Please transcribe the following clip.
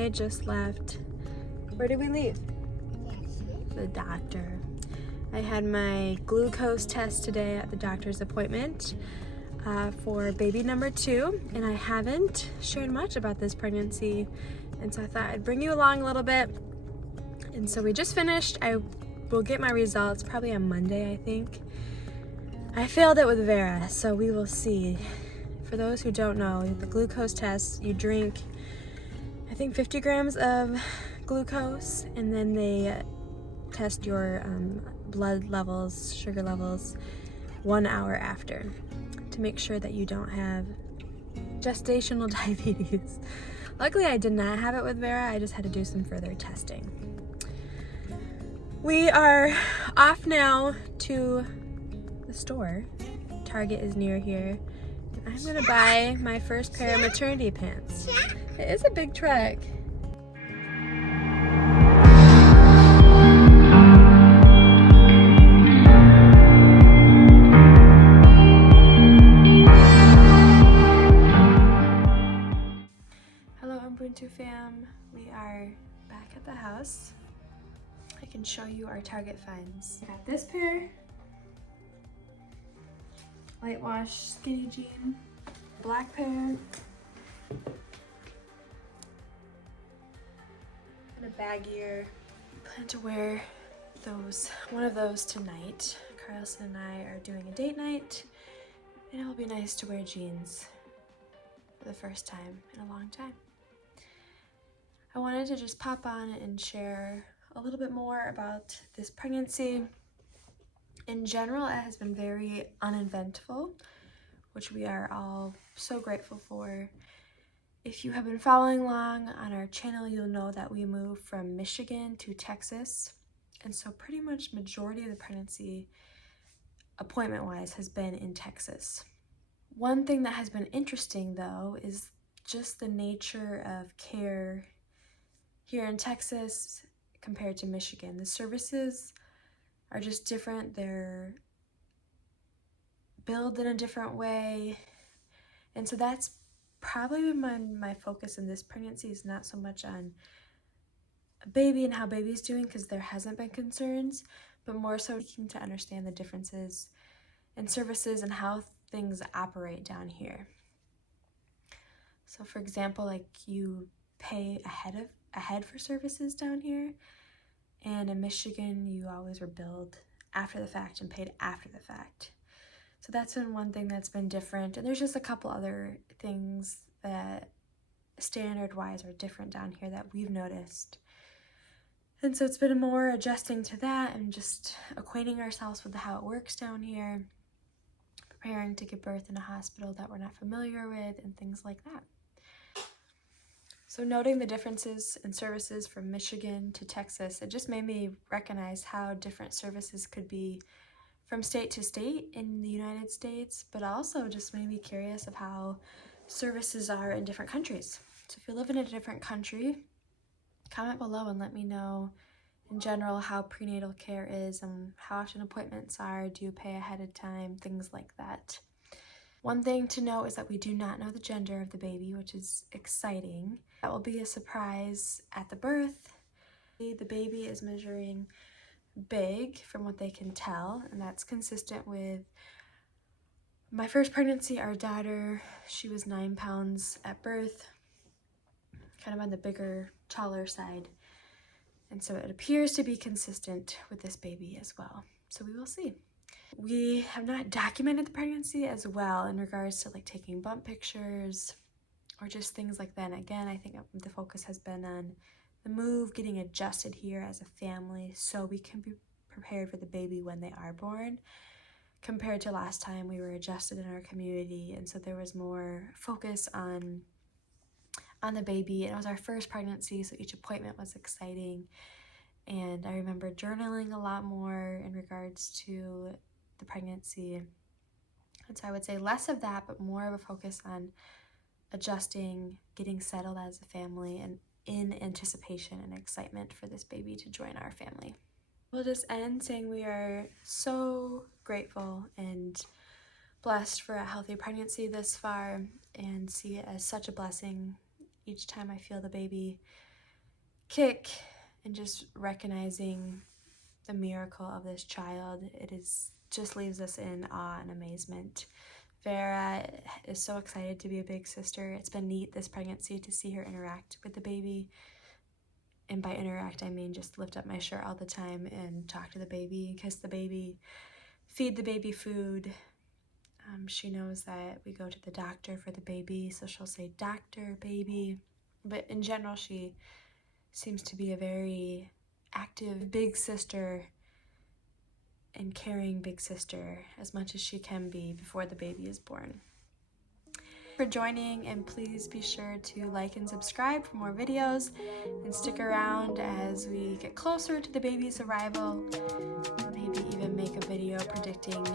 I just left. Where did we leave? The doctor. I had my glucose test today at the doctor's appointment for baby number 2, and I haven't shared much about this pregnancy, and so I thought I'd bring you along a little bit. And so we just finished. I will get my results probably on Monday, I think. I failed it with Vera, so we will see. For those who don't know, the glucose test, you drink, I think 50 grams of glucose, and then they test your blood levels, sugar levels, 1 hour after to make sure that you don't have gestational diabetes. Luckily, I did not have it with Vera. I just had to do some further testing. We are off now to the store. Target is near here. I'm gonna buy my first pair of maternity pants. It is a big truck. Hello Ubuntu fam. We are back at the house. I can show you our Target finds. Got this pair. Light wash skinny jean. Black pair. And a baggier. Plan to wear one of those tonight. Carlson and I are doing a date night, and it'll be nice to wear jeans for the first time in a long time. I wanted to just pop on and share a little bit more about this pregnancy. In general, it has been very uneventful, which we are all so grateful for. If you have been following along on our channel, you'll know that we moved from Michigan to Texas. And so pretty much majority of the pregnancy, appointment-wise, has been in Texas. One thing that has been interesting, though, is just the nature of care here in Texas compared to Michigan. The services are just different. They're billed in a different way. And so that's probably been my focus in this pregnancy, is not so much on a baby and how baby's doing, because there hasn't been concerns, but more so to understand the differences in services and how things operate down here. So for example, like you pay ahead for services down here, and in Michigan you always were billed after the fact and paid after the fact. So that's been one thing that's been different, and there's just a couple other things that standard wise are different down here that we've noticed. And so it's been more adjusting to that and just acquainting ourselves with how it works down here, preparing to give birth in a hospital that we're not familiar with, and things like that. So noting the differences in services from Michigan to Texas, it just made me recognize how different services could be from state to state in the United States, but also just made me curious of how services are in different countries. So if you live in a different country, comment below and let me know in general how prenatal care is and how often appointments are, do you pay ahead of time, things like that. One thing to note is that we do not know the gender of the baby, which is exciting. That will be a surprise at the birth. The baby is measuring big from what they can tell, and that's consistent with my first pregnancy. Our daughter, she was 9 pounds at birth, kind of on the bigger, taller side. And so it appears to be consistent with this baby as well. So we will see. We have not documented the pregnancy as well in regards to like taking bump pictures or just things like that. And again, I think the focus has been on the move, getting adjusted here as a family so we can be prepared for the baby when they are born, compared to last time we were adjusted in our community. And so there was more focus on the baby, and it was our first pregnancy, so each appointment was exciting. And I remember journaling a lot more in regards to the pregnancy. And so I would say less of that, but more of a focus on adjusting, getting settled as a family, and in anticipation and excitement for this baby to join our family. We'll just end saying we are so grateful and blessed for a healthy pregnancy this far, and see it as such a blessing each time I feel the baby kick and just recognizing the miracle of this child. It is just leaves us in awe and amazement. Vera is so excited to be a big sister. It's been neat this pregnancy to see her interact with the baby. And by interact, I mean just lift up my shirt all the time and talk to the baby, kiss the baby, feed the baby food. She knows that we go to the doctor for the baby, so she'll say doctor, baby. But in general, she seems to be a very active big sister and caring big sister as much as she can be before the baby is born. For joining, and please be sure to like and subscribe for more videos and stick around as we get closer to the baby's arrival, maybe even make a video predicting